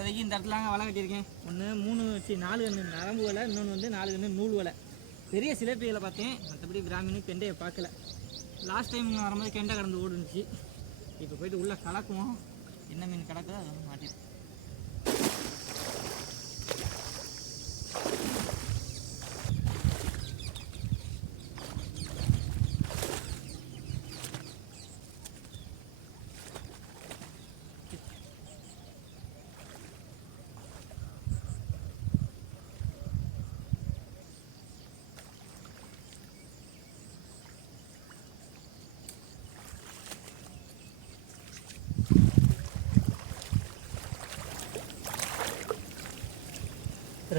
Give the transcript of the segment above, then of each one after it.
இப்போதைக்கு இந்த இடத்துல வலை கட்டியிருக்கேன். ஒன்று மூணு வச்சு நாலு கன்று நரம்பு வலை இன்னொன்று வந்து நாலு கன்று நூல் வலை. பெரிய சிலேப்பிகளை பார்த்தேன். மற்றபடி பிராமினு கெண்டையை பார்க்கல. லாஸ்ட் டைம் வரும்போது கெண்டை கடந்து ஓடுனுச்சு. இப்போ போயிட்டு உள்ளே கலக்குவோம். என்ன மீன் கிடக்குதோ அதை வந்து மாட்டிடும்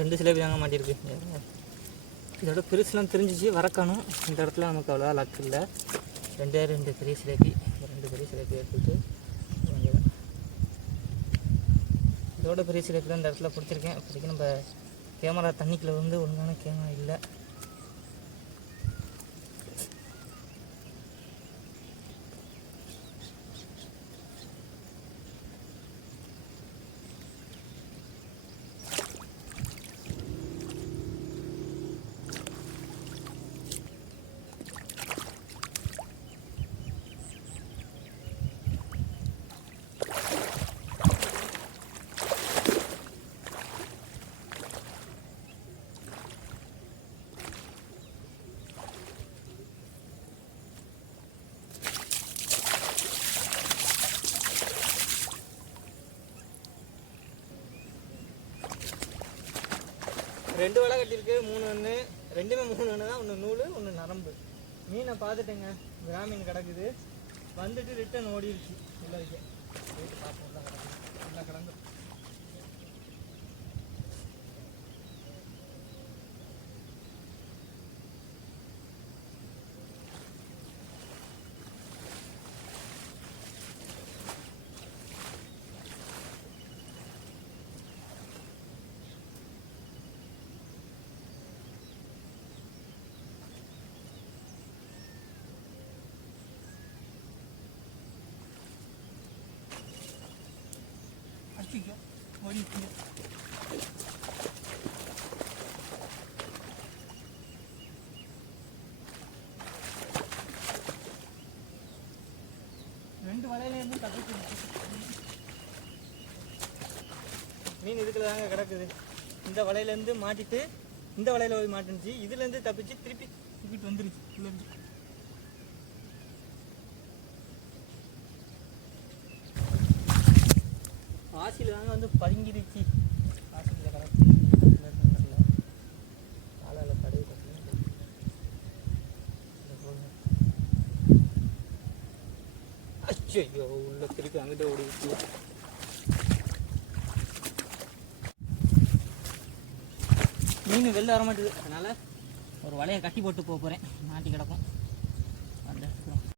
ரெண்டு சிலேபி தாங்க மாட்டியிருக்கு. இதோட பெருசுலாம் தெரிஞ்சிச்சு வரக்கணும். இந்த இடத்துல நமக்கு அவ்வளோவா லக் இல்லை. ரெண்டே ரெண்டு பெரிய சிலேபி ரெண்டு பெரிய சிலேபி எடுத்துட்டு இதோட பெரிய சிலேபி தான் இந்த இடத்துல பிடிச்சிருக்கேன். இப்போதைக்கு நம்ம கேமரா தண்ணிக்குள்ளே வந்து ஒழுங்கான கேமரா இல்லை. ரெண்டு வலை கட்டியிருக்கு மூணு ஒன்று ரெண்டுமே மூணு ஒன்று தான். ஒன்று நூல் ஒன்று நரம்பு. மீனை பார்த்துட்டேங்க. கிராமீன் கிடக்குது. வந்துட்டு ரிட்டன் ஓடிடுச்சு உள்ள வைக்க போயிட்டு பார்ப்போம். உள்ள கிடக்கு உள்ளே கிடந்து ரெண்டு வலையிலேருந்து தப்பிச்சு மீன் இதுக்குள்ள தாங்க கிடக்குது. இந்த வலையிலேருந்து மாட்டிட்டு இந்த வலையில போய் மாட்டுனுச்சு. இதுலேருந்து தப்பிச்சு திருப்பி தூக்கிட்டு வந்துருச்சு. உள்ளே பாசியில் தாங்க வந்து பதுங்கிருச்சு. பாசியில் கிடக்கு காலால் தடவி அச்சோ உள்ள திருப்பி அங்கிட்ட ஓடிடுச்சு. மீன் வெளில வர மாட்டேது அதனால் ஒரு வலையை கட்டி போட்டு போக போகிறேன் மாட்டி கிடக்கும்.